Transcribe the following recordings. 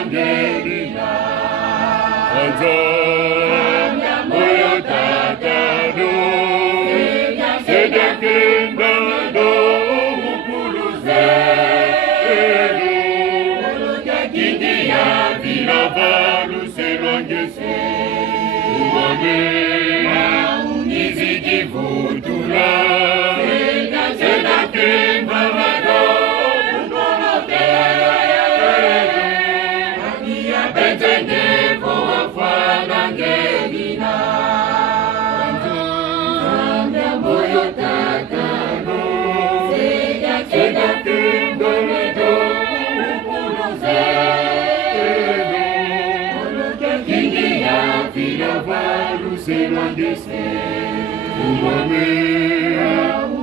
Evangelina. Anzamya moyo tatano, seda kenda do mukuluze. Uluja kindi ya vila valu selongese. Uwame nizidi vutula, seda kenda do mukuluze. Betenge kwa Evangelina. Anzamya moyo tatano, seda kenda do mukuluze. Uluja kindi ya vila valu selongese. Uwame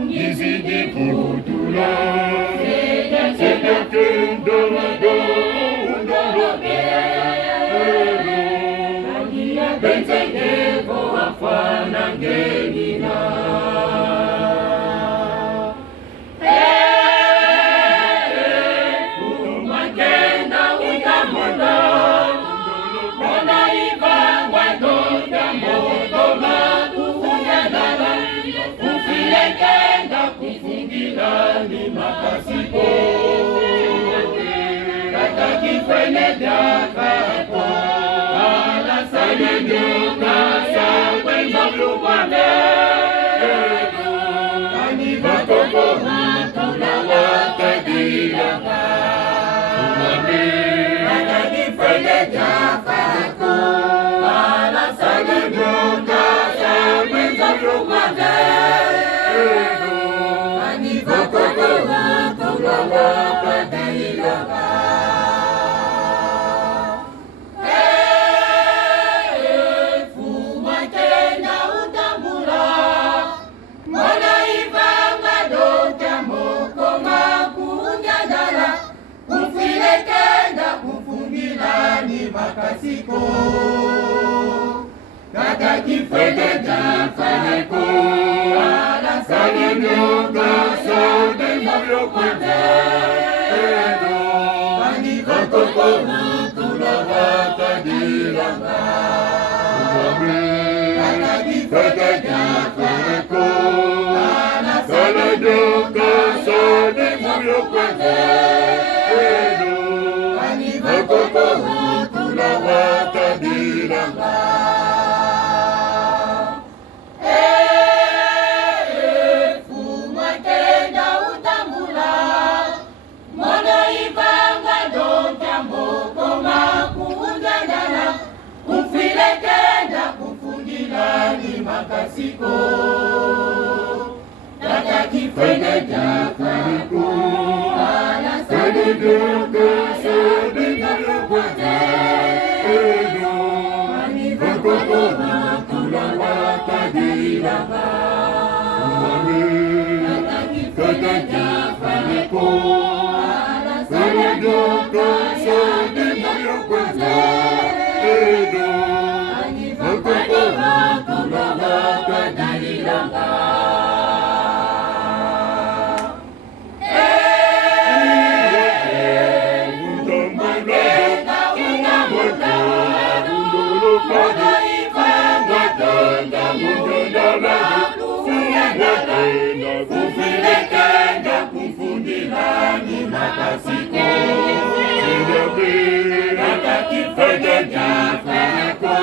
nizidi vutula, seda kenda do mukuluze. Betenge kwa Evangelina. Umakenda utamona, ona ivangwa doja mokoma kufunyadala, kufilekenda kufungila ni makasipo. Kata kifene jakako, Saluduka sawenza lukwame. Kanivakoko hatula wakadilaka. Umame Kanifele jafako. Saluduka sawenza lukwame. Kanivakoko hatula wakadilaka. Makasiko kaka kifede jafeko ala saluduka saude moyo kwende edo kanivakoko hatula wakadilanga. Umame kaka kifede jafeko ala saluduka saude moyo kwende edo kanivakoko wakadilanga. Fumakenda utambula, mono ivanga doja mokoma kuunjandala, kufilekenda kufungila ni makasiko. Kaka kifede jafako, ala saluduka saude moyo kwende. Kanivakoko hatula wakadilanga. Umame kaka kifede ala saluduka saude moyo kwende. Kanivakoko hatula wakadilanga. Kufilekenda kufundila ni makasiko. Kaka kifede jafako.